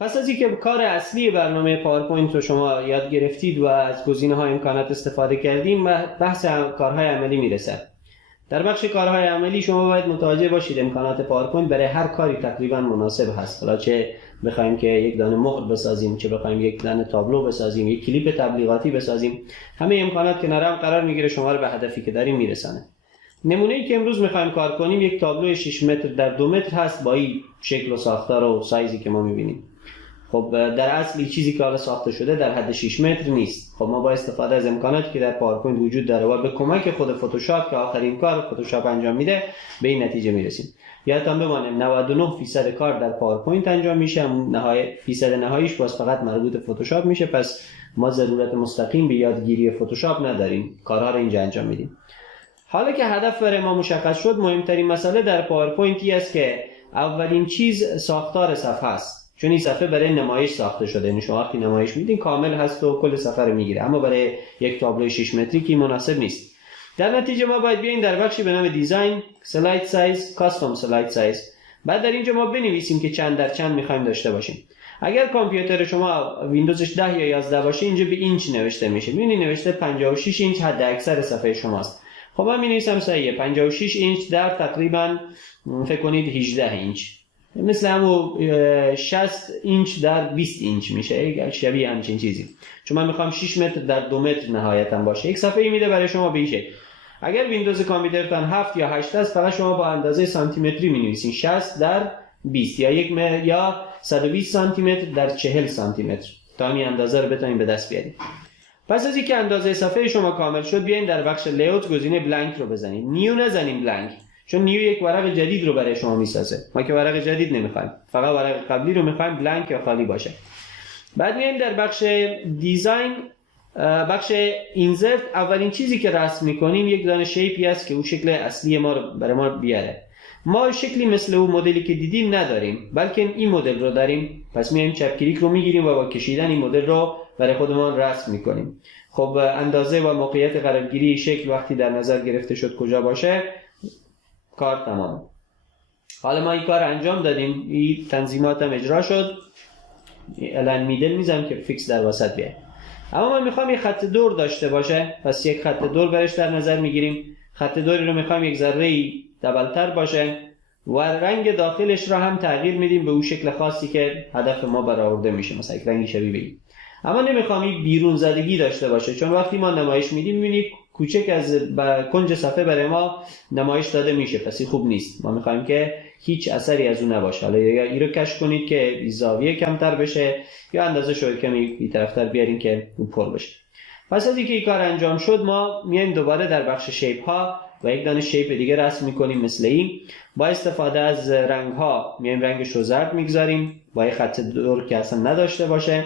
پس از اینکه کار اصلی برنامه پاورپوینت رو شما یاد گرفتید و از گزینه‌های امکانات استفاده کردیم، بحث کارهای عملی میرسه. در بخش کارهای عملی شما باید متوجه باشید امکانات پاورپوینت برای هر کاری تقریبا مناسب هست. حالا چه بخوایم که یک دانه مهر بسازیم، چه بخوایم یک دانه تابلو بسازیم، یک کلیپ تبلیغاتی بسازیم، همه امکانات کنار هم قرار میگیره شما رو به هدفی که داریم میرسانه. نمونه‌ای که امروز می‌خوایم کار کنیم یک تابلو 6 متر در 2 متر هست با این شکل و ساختار و سایزی که ما می‌بینیم. خب در اصل چیزی که حالا ساخته شده در حد 6 متر نیست. خب ما با استفاده از امکاناتی که در پاورپوینت وجود داره و به کمک خود فتوشاپ که آخرین کار فتوشاپ انجام میده به این نتیجه میرسیم. یادتان بمانه 99% کار در پاورپوینت انجام میشه، فیصد نهاییش باز فقط مربوط به فتوشاپ میشه. پس ما ضرورت مستقیم به یادگیری فتوشاپ نداریم، کارها رو اینجا انجام میدیم. حالا که هدف برای ما مشخص شد، مهمترین مسئله در پاورپوینت است که اولین چیز ساختار صفحه است. چون این صفحه برای نمایش ساخته شده، یعنی شما وقتی نمایش میدین کامل هست و کل صفحه رو میگیره، اما برای یک تابلو 6 متری که مناسب نیست. در نتیجه ما باید بیایم در بخشی به نام دیزاین، سلاید سایز، کاستوم سلاید سایز. بعد در اینجا ما بنویسیم که چند در چند میخوایم داشته باشیم. اگر کامپیوتر شما ویندوزش 10 یا 11 باشه اینجا به اینچ نوشته میشه. میبینید نوشته 56 اینچ حد اکثر صفحه شماست. خب من می‌نویسم صحیحه 56 اینچ در تقریبا فکر کنید 18 اینچ، مثل همون 60 اینچ در 20 اینچ میشه، شبیه همچین چیزی. چون من میخوام 6 متر در 2 متر نهایتا باشه. یک صفحه میده برای شما به این شکل. اگر ویندوز کامپیوترتان 7 یا 8 است فقط شما با اندازه سانتی متری می‌نویسین 60 در 20 یا 120 سانتی متر در 40 سانتی متر تا این اندازه رو بتونید به دست بیارید. پس از اینکه اندازه صفحه شما کامل شد بیاین در بخش لی‌آوت گزینه بلانک رو بزنید. نیو نزنیم بلانک، چون نیو یک ورق جدید رو برای شما میسازه. ما که ورق جدید نمیخوایم، فقط ورق قبلی رو میخوایم بلانک یا خالی باشه. بعد میایم در بخش دیزاین، بخش اینزرت. اولین چیزی که رسم میکنیم یک دانه شیپی است که اون شکل اصلی ما رو برای ما بیاره. ما شکلی مثل اون مدلی که دیدیم نداریم، بلکه این مدل رو داریم. پس میایم چپ کلیک رو میگیریم و با کشیدن این مدل رو برای خودمون رسم میکنیم. خب اندازه و موقعیت قرارگیری شکل وقتی در نظر گرفته شد کجا باشه، کار تمام. حالا ما این کار انجام دادیم، این تنظیمات هم اجرا شد. الان میدل میذارم که فیکس در وسط بیاد. اما ما میخوام یک خط دور داشته باشه، پس یک خط دور برش در نظر میگیریم. خط دوری رو میخوام یک ذره دبلتر باشه و رنگ داخلش رو هم تغییر میدیم به اون شکل خاصی که هدف ما برآورده میشه، مثلا یک رنگی شبیه به این. اما نمیخوام این بیرون زدگی داشته باشه، چون وقتی ما نمایش میدیم میبینید کوچک از کنج صفحه برای ما نمایش داده میشه، پس این خوب نیست. ما میخوایم که هیچ اثری از اون نباشه. حالا یا این رو کش کنید که زاویه کمتر بشه یا اندازه شو کمی بی‌طرفتر بیارین که اون پر بشه. پس از اینکه این کار انجام شد ما میایم دوباره در بخش شیپ ها و یک دانه شیپ دیگه رسم میکنیم مثل این. با استفاده از رنگ ها میایم رنگش رو زرد میگذاریم با یک خط دور که اصلا نداشته باشه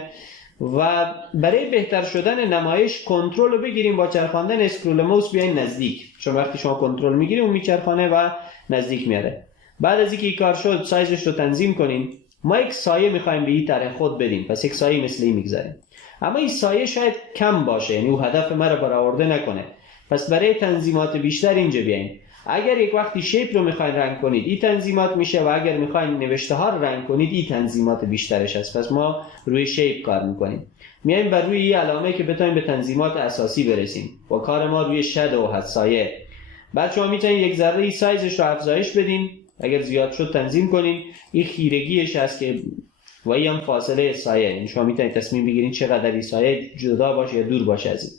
و برای بهتر شدن نمایش کنترل رو بگیریم با چرخاندن اسکرول موس بیاین نزدیک، چون وقتی شما کنترل میگیریم اون میچرخانه و نزدیک میاره. بعد از اینکه این کار شد سایزش رو تنظیم کنیم. ما یک سایه میخوایم به این طرح خود بدیم، پس یک سایه مثل این میگذاریم. اما این سایه شاید کم باشه، یعنی اون هدف ما رو برآورده نکنه. پس برای تنظیمات بیشتر اینجا بیاین. اگر یک وقتی شیپ رو میخواین رنگ کنید این تنظیمات میشه و اگر میخواین نوشته ها رو رنگ کنید این تنظیمات بیشترش هست. پس ما روی شیپ کار میکنیم. میایم بر روی این علامه که بتونیم به تنظیمات اساسی برسیم. با کار ما روی شادو هست، سایه. بعد شما میتونید یک ذره سایزش رو افزایش بدین، اگر زیاد شد تنظیم کنین. این خیرگیش هست که و این هم فاصله سایه، یعنی شما میتونید تصمیم بگیرید چقدر این سایه جدا باشه یا دور باشه از این.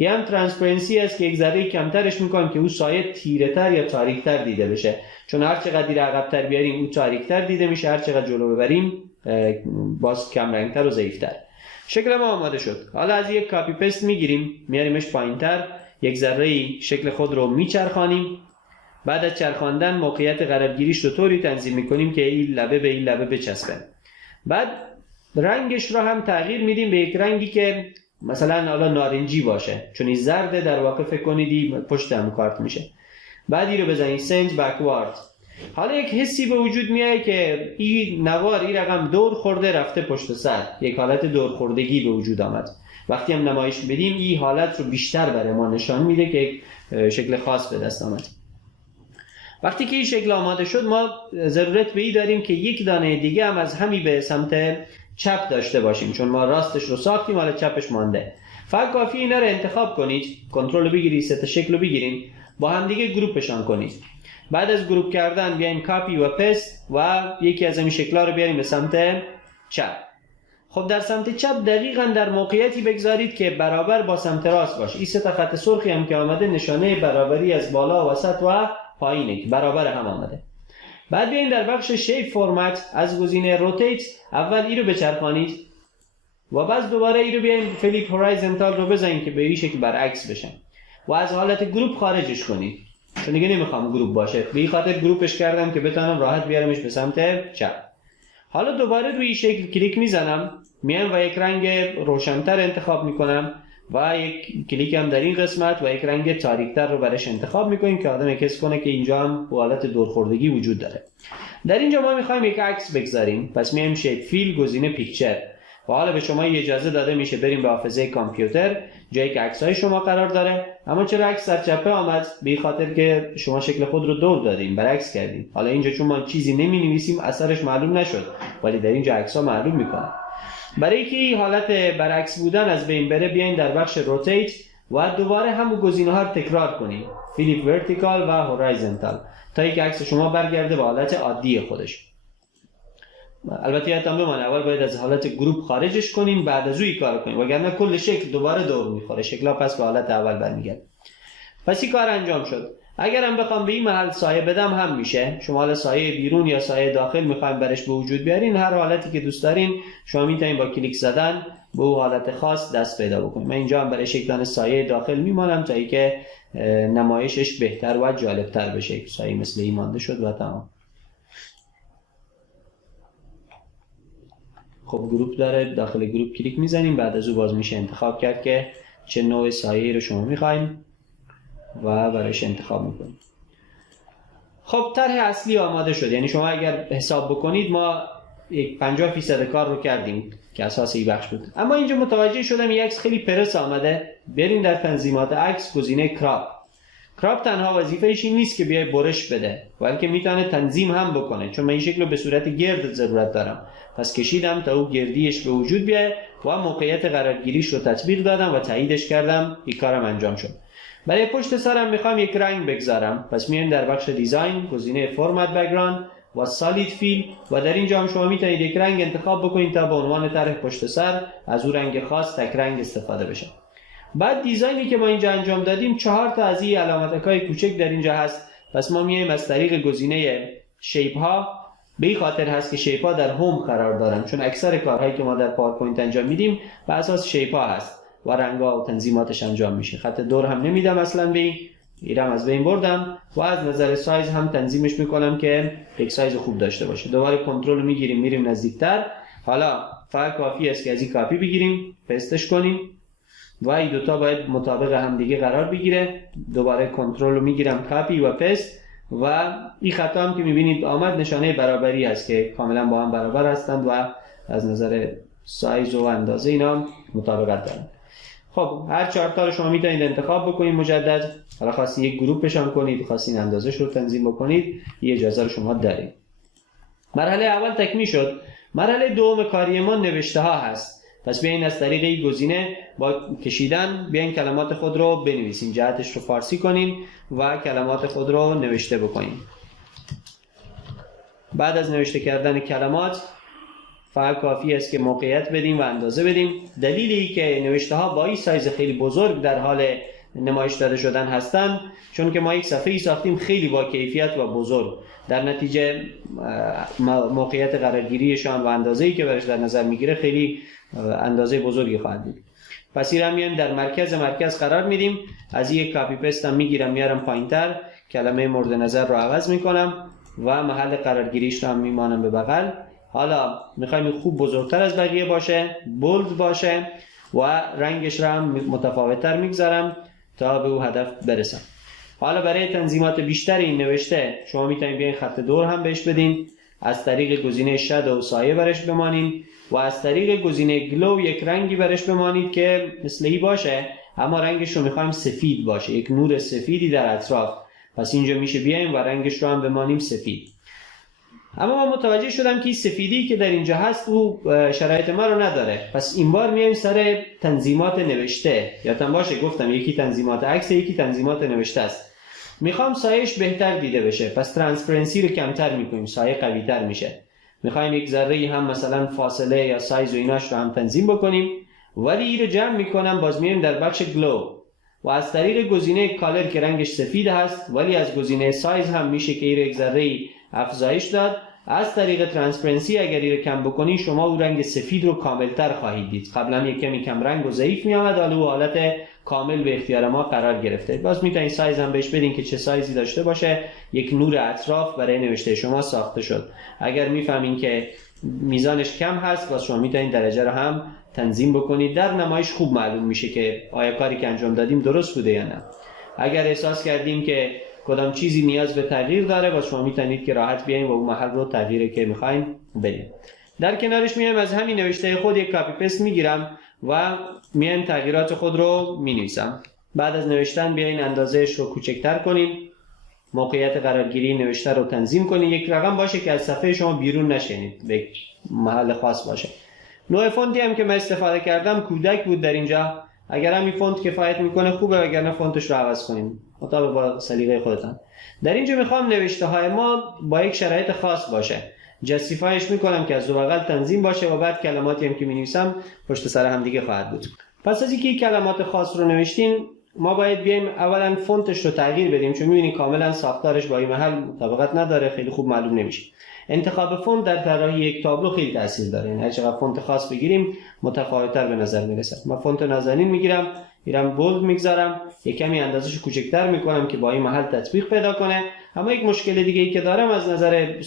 یه هم ترانسپرنسی است که یک ذره کمترش میکنیم که اون سایه تیره تر یا تاریک تر دیده بشه، چون هر چقدر دیر عقب تر بیاریم اون تاریک تر دیده میشه، هر چقدر جلو ببریم باز کم رنگ تر و ضعیف تر. شکل ما آماده شد. حالا از یک کاپی پست میگیریم میاریمش پایینتر، یک ذره شکل خود رو میچرخانیم. بعد از چرخاندن موقعیت قرارگیریش رو طوری تنظیم میکنیم که این لبه به این لبه بچسبه. بعد رنگش رو هم تغییر میدیم به یک رنگی که مثلا حالا نارنجی باشه، چون این زرد در واقع فکر کنید پشت هم کارت میشه. بعد این رو بزنید سنج بکوارد. حالا یک حسی به وجود میاد که این نوار این رقم دور خورده رفته پشت سر، یک حالت دور خوردگی به وجود آمد. وقتی هم نمایش بدیم این حالت رو بیشتر برای ما نشان میده که یک شکل خاص به دست آمد. وقتی که این شکل آماده شد ما ضرورت به این داریم که یک دانه دیگه هم از همی به سمت چپ داشته باشیم، چون ما راستش رو ساختیم حالا چپش مانده. فقط کافی اینا رو انتخاب کنید، کنترل بگیرید، ست شکل رو بگیرید، با هم دیگه گروپشان کنید. بعد از گروپ کردن بیایم کاپی و پست و یکی از این شکل‌ها رو بیاریم به سمت چپ. خب در سمت چپ دقیقاً در موقعیتی بگذارید که برابر با سمت راست باشه. این سه تا خط سرخی هم که آمده نشانه برابری از بالا، وسط و پایینه که برابر هم آمده. بعد بیاین در بخش شیپ فرمت از گزینه روتیت اول این رو بچرخانید و بعد دوباره این رو بیاین فلیپ هورایزونتال رو بزنید که به این شکل برعکس بشه و از حالت گروپ خارجش کنید، چون دیگه نمیخوام گروپ باشه. به این خاطر گروپش کردم که بتونم راحت بیارمش به سمت چپ. حالا دوباره روی این شکل کلیک میزنم، میام و یک رنگ روشن‌تر انتخاب میکنم و یک کلیک هم در این قسمت و یک رنگ تاریک‌تر رو برش انتخاب میکنیم که آدم حس کنه که اینجا هم حالت دورخوردگی وجود داره. در اینجا ما میخوایم یک عکس بگذاریم، پس میایم شیپ فیل، گزینه پیکچر و حالا به شما اجازه داده میشه بریم به حافظه کامپیوتر جایی که عکس‌های شما قرار داره. اما چرا عکس در چپه آمد؟ به خاطر که شما شکل خود رو دور دادین، برعکس کردین. حالا اینجا چون ما چیزی نمی‌نویسیم اثرش معلوم نشد، ولی در اینجا عکس‌ها معلوم میکنه. برای اینکه حالت برعکس بودن از بین بره بیاین در بخش روتیت و دوباره همون گزینه‌ها رو تکرار کنیم، فلیپ ورتیکال و هورایزونتال، تا اینکه عکس شما برگرده به حالت عادی خودش. البته یادتون بمونه اول باید از حالت گروپ خارجش کنیم، بعد از اون کار کنیم، وگرنه کل شکل دوباره دور میخوره، شکل‌ها پس به حالت اول برمیگرده. پس این کار انجام شد. اگرم بخوام به این محل سایه بدم هم میشه. شما حالا سایه بیرون یا سایه داخل میخوایم برش به وجود بیارین، هر حالتی که دوست دارین شما میتونین با کلیک زدن به اون حالت خاص دست پیدا بکنید. من اینجا هم برای شکلان سایه داخل میمانم تا اینکه نمایشش بهتر و جالبتر بشه. سایه مثل این مانده شد و تمام. خب گروپ داره، داخل گروپ کلیک میزنیم، بعد از اون باز میشه انتخاب کرد که چه نوع سایه‌ای رو شما میخواین و برایش انتخاب میکنیم. خب طرح اصلی آماده شد، یعنی شما اگر حساب بکنید ما یک 50% کار رو کردیم که اساس این بخش بود. اما اینجا متوجه شدم یک عکس خیلی پرس آمده. بریم در تنظیمات عکس، گزینه کراپ تنها وظیفه‌اش این نیست که بیای برش بده، بلکه میتونه تنظیم هم بکنه، چون من این شکل رو به صورت گرد ضرورت دارم. پس کشیدم تا او گردیش به وجود بیاد و موقعیت قرارگیریش رو تطبیق دادم و تاییدش کردم. این کارم انجام شد. برای پشت سرم میخوام یک رنگ بگذارم، پس میایم در بخش دیزاین، گزینه فرمت بک‌گراند و سالید فیل و در اینجا هم شما میتونید یک رنگ انتخاب بکنید تا به عنوان طرح پشت سر از اون رنگ خاص تک رنگ استفاده بشه. بعد دیزاینی که ما اینجا انجام دادیم 4 تا از این علامتکای کوچک در اینجا هست. پس ما میایم از طریق گزینه شیپ ها، به این خاطر هست که شیپ ها در هوم قرار دارن، چون اکثر کارهایی که ما در پاورپوینت انجام میدیم بر اساس شیپ ها هست و رنگ‌ها و تنظیماتش انجام میشه. خط دور هم نمیدم اصلا، به اینم از بین بردم و از نظر سایز هم تنظیمش میکنم که یک سایز خوب داشته باشه. دوباره کنترل میگیریم میریم نزدیکتر. حالا فقط کافی است که از این کاپی بگیریم، پستش کنیم و این دوتا باید مطابق هم دیگه قرار بگیره. دوباره کنترل رو میگیرم کاپی و پست و این خطا هم که میبینید آمد نشانه برابری است که کاملا با هم برابر هستند و از نظر سایز و اندازه اینا مطابقت دارن. خب هر 4 تا رو شما میتونید انتخاب بکنید مجدد. حالا خواستین یک گروپشان کنید، خواستین اندازش رو تنظیم بکنید، این اجازه رو شما دارید. مرحله اول تکمیل شد. مرحله دوم کاری ما نوشته ها هست. پس بیاین از طریق این گزینه با کشیدن بیاین کلمات خود رو بنویسین، جهتش رو فارسی کنین و کلمات خود رو نوشته بکنین. بعد از نوشته کردن کلمات فقط کافی است که موقعیت بدیم و اندازه بدیم. دلیلی که نوشته ها با این سایز خیلی بزرگ در حال نمایش داده شدن هستند چون که ما یک صفحه‌ای ساختیم خیلی با کیفیت و بزرگ، در نتیجه موقعیت قرارگیریشان و اندازه‌ای که برش در نظر میگیره خیلی اندازه بزرگی خواهد بود. پس این رو میایم در مرکز قرار میدیم. از یک کاپی پست هم میگیرم میارم پایینتر، کلمه مورد نظر رو عوض میکنم و محل قرارگیریش رو هم میمانم به بغل. حالا میخوایم خوب بزرگتر از بقیه باشه، بولد باشه و رنگش رو هم متفاوت‌تر میگذارم تا به اون هدف برسم. حالا برای تنظیمات بیشتر این نوشته شما میتونید بیاین خط دور هم بهش بدین، از طریق گزینه شادو سایه برش بمانید و از طریق گزینه گلو یک رنگی برش بمانید که مثل باشه اما رنگش رو میخوایم سفید باشه، یک نور سفیدی در اطراف. پس اینجا میشه بیایم و رنگش رو هم بمانیم سفید. اما ما متوجه شدم که این سفیدی که در اینجا هست او شرایط ما رو نداره. پس این بار میایم سر تنظیمات نوشته. یادتون باشه گفتم یکی تنظیمات عکس، یکی تنظیمات نوشته است. میخوام سایه‌اش بهتر دیده بشه، پس ترانسپرنسی رو کمتر میکنیم، سایه قوی‌تر میشه. میخوایم یک ذره‌ای هم مثلا فاصله یا سایز و ایناش رو هم تنظیم بکنیم، ولی این رو جمع میکنم. باز میایم در بخش گلو و از طریق گزینه کالر که رنگش سفید هست، ولی از گزینه سایز هم میشه که این رو یک ذره‌ای افزایش داد. از طریق ترانسپرنسی اگر این رو کم بکنی شما اون رنگ سفید رو کاملتر خواهید دید. قبلا یک کمی کم رنگ و ضعیف می آمد، حالا حالت کامل به اختیار ما قرار گرفته. باز میتونید سایز هم بهش بدین که چه سایزی داشته باشه. یک نور اطراف برای نوشته شما ساخته شد. اگر میفهمین که میزانش کم هست، باز شما میتونید درجه رو هم تنظیم بکنید. در نمایش خوب معلوم میشه که آیا کاری که انجام دادیم درست بوده یا نه. اگر احساس کردیم که کدام چیزی نیاز به تغییر داره، با شما میتونید که راحت بیاین و اون محل رو تغییری که میخواین بدین. در کنارش میایم از همین نوشته خود یک کاپی پست میگیرم و میایم تغییرات خود رو مینویسم. بعد از نوشتن بیاین اندازهش رو کوچکتر کنین، موقعیت قرارگیری نوشته رو تنظیم کنین. یک رقم باشه که از صفحه شما بیرون نشینید، به محل خاص باشه. نوع فونتی هم که من استفاده کردم کودک بود در اینجا. اگر همین فونت کفایت میکنه خوبه، وگرنه فونتش رو عوض کنیم مطابق با سلیقه خودتان. در اینجا میخوام نوشته های ما با یک شرایط خاص باشه. جستیفایش میکنم که از دو بغل تنظیم باشه و بعد کلماتی هم که مینویسم پشت سر هم دیگه خواهد بود. پس از اینکه کلمات خاص رو نوشتیم، ما باید بیایم اولا فونتش رو تغییر بدیم، چون میبینید کاملا ساختارش با این محل مطابقت نداره، خیلی خوب معلوم نمیشه. انتخاب فونت در طراحی یک تابلو خیلی تاثیر داره. یعنی هر چقدر فونت خاص بگیریم متفاوت‌تر به نظر میرسه. من فونت نازنین میگیرم، میرم بولد میگذارم، یک کمی اندازش کوچکتر میکنم که با این محل تطبیق پیدا کنه. اما یک مشکل دیگه ای که دارم از نظر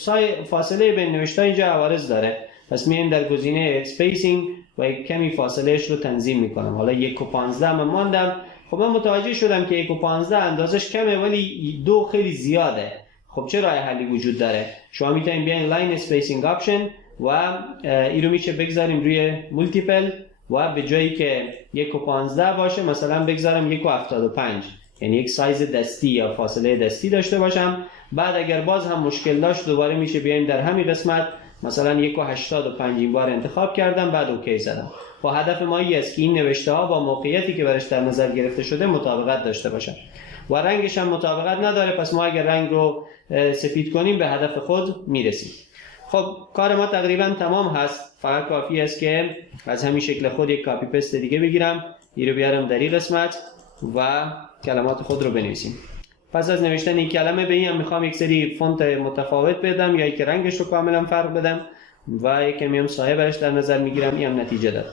فاصله بین نوشته‌ها اینجا عوارض داره. پس میایم در گزینه اسپیسینگ و یک کمی فاصلهش رو تنظیم میکنم. حالا 1.15 من ماندم. خب من متوجه شدم که 1.15 اندازش کمه ولی 2 خیلی زیاده. خب چه راه حلی وجود داره؟ شما میتونید بیاین لاین اسپیسینگ آپشن و این رو میشه بگذاریم روی مولتیپل و به جایی که 1.15 باشه مثلا بگذارم 1.75، یعنی یک سایز دستی یا فاصله دستی داشته باشم. بعد اگر باز هم مشکل داشت دوباره میشه بیایم در همین قسمت مثلا 1.85 این بار انتخاب کردم، بعد اوکی زدم. با هدف ما این است که این نوشته ها با موقعیتی که برش در نظر گرفته شده مطابقت داشته باشن و رنگش هم مطابقت نداره. پس ما اگر رنگ رو سفید کنیم به هدف خود میرسیم. خب کار ما تقریبا تمام هست. فقط کافی است که از همین شکل خود یک کاپی پست دیگه بگیرم، این رو بیارم در این قسمت و کلمات خود رو بنویسیم. پس از نوشتن این کلمه به این میخوام یک سری فونت متفاوت بدم یا که رنگش رو کاملا فرق بدم و یک کمی هم سایه برش در نظر میگیرم. این هم نتیجه داد.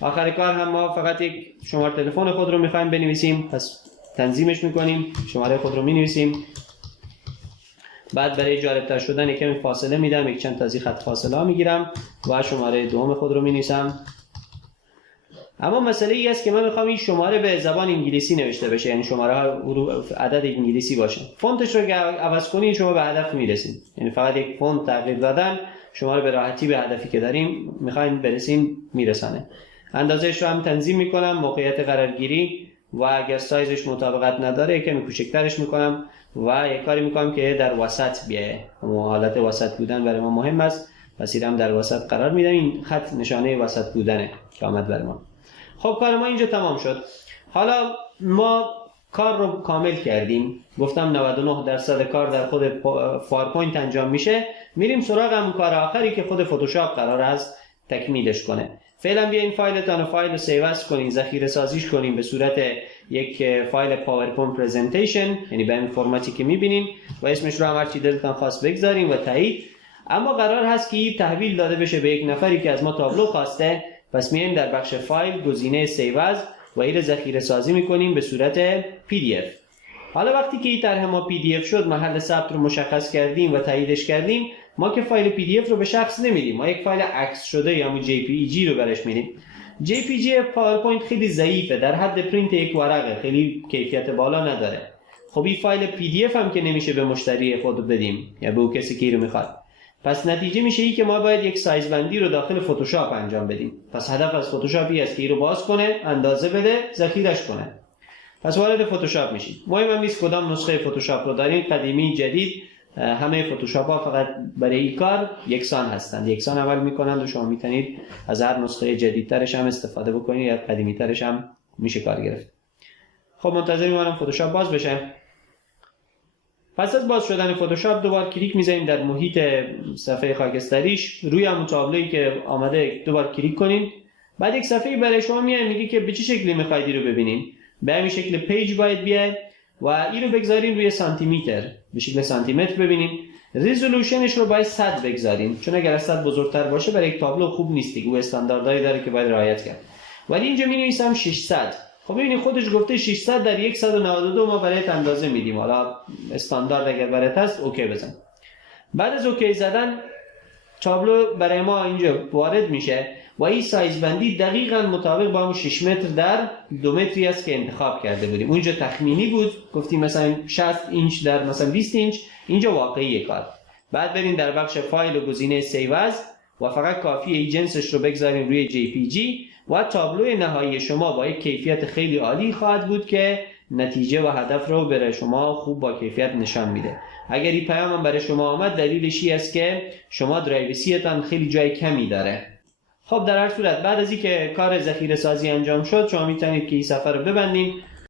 آخر کار هم ما فقط یک شماره تلفن خود رو میخوایم بنویسیم. پس تنظیمش میکنیم، شماره خود رو مینویسیم. بعد برای جالب‌تر شدن یک کمی فاصله میدم، یک چند تا از این خط فاصله ها میگیرم و شماره دوم خود رو مینویسم. اما مسئله ای است که من میخوام این شماره به زبان انگلیسی نوشته بشه، یعنی شماره ها عدد انگلیسی باشه. فونتش رو عوض کنین شما به هدف میرسین. یعنی فقط یک فونت تغییر دادن شما رو به راحتی به هدفی که داریم میخواین برسیم میرسانه. اندازه‌اش رو هم تنظیم میکنم، موقعیت قرارگیری و اگر سایزش مطابقت نداره کمی کوچکترش میکنم و یک کاری میکنم که در وسط بیایه. حالت وسط بودن برای ما مهم است، پس اینم در وسط قرار میدم. این خط نشانه وسط بودنه که آمد برای ما. خب کار ما اینجا تمام شد. حالا ما کار رو کامل کردیم. گفتم 99% کار در خود پاورپوینت انجام میشه. میریم سراغ اون کار آخری که خود فتوشاپ قرار است تکمیلش کنه. فعلا بیاین فایلتون رو فایل رو سیو اس کنین، ذخیره سازیش کنین به صورت یک فایل پاورپوینت پرزنتیشن، یعنی به این فرمتی که میبینین و اسمش رو هم هر چی دلتون خواست بگذارین و تایید. اما قرار هست که تحویل داده بشه به یک نفری که از ما تابلو خواسته. پس میایم در بخش فایل گزینه سیو از و این ذخیره سازی میکنیم به صورت PDF. حالا وقتی که این طرح ما PDF شد، محل ثبت رو مشخص کردیم و تاییدش کردیم، ما که فایل PDF رو به شخص نمیدیم، ما یک فایل عکس شده یا همون JPEG رو برش میدیم. JPG پاورپوینت خیلی ضعیفه، در حد پرینت یک ورقه، خیلی کیفیت بالا نداره. خب این فایل PDF هم که نمیشه به مشتری خود بدیم یا به اون کسی که رو میخواد. پس نتیجه میشه ای که ما باید یک سایز بندی رو داخل فتوشاپ انجام بدیم. پس هدف از فتوشاپ این است که این رو باز کنه، اندازه بده، ذخیره‌اش کنه. پس وارد فتوشاپ میشید. مهم نیست کدام نسخه فتوشاپ رو دارین، قدیمی، جدید، همه فتوشاپ ها فقط برای این کار یکسان هستند، یکسان عمل میکنند و شما میتونید از هر نسخه جدیدترش هم استفاده بکنید یا قدیمی ترش هم میشه کار گرفت. خب منتظر میمونم فتوشاپ باز بشه. پس از باز شدن فتوشاپ دوبار کلیک میزنید در محیط صفحه خاکستریش، روی همون تابلویی که آمده دوبار کلیک کنید. بعد یک صفحه برای شما میاد میگه که به چه شکلی میخواید رو ببینین. به همین شکل پیج باید بیاد و این رو بگذارین روی سانتی متر، به شکل سانتی متر ببینین. رزولوشنش رو باید 100 بگذارین، چون اگر از 100 بزرگتر باشه برای یک تابلو خوب نیست دیگه، او استانداردهایی داره که باید رعایت کرد. ولی اینجا می‌نویسم 600. خب ببینید خودش گفته 600 در 192 ما برایت اندازه میدیم. حالا استاندارد اگر برایت هست اوکی بزن. بعد از اوکی زدن تابلو برای ما اینجا وارد میشه و این سایز بندی دقیقاً مطابق با همون 6 متر در 2 متری است که انتخاب کرده بودیم. اونجا تخمینی بود، گفتیم مثلا 60 اینچ در مثلا 20 اینچ، اینجا واقعی کار. بعد بریم در بخش فایل و گزینه سیو از و فقط کافیه جنسش رو بگذاریم روی جی پی جی و تابلو نهایی شما با یک کیفیت خیلی عالی خواهد بود که نتیجه و هدف رو برای شما خوب با کیفیت نشان میده. اگر این پیام هم برای شما آمد دلیلش این است که شما درایو سیتان خیلی جای کمی داره. خب در هر صورت بعد از اینکه کار ذخیره سازی انجام شد شما میتونید که این صفحه رو ببندید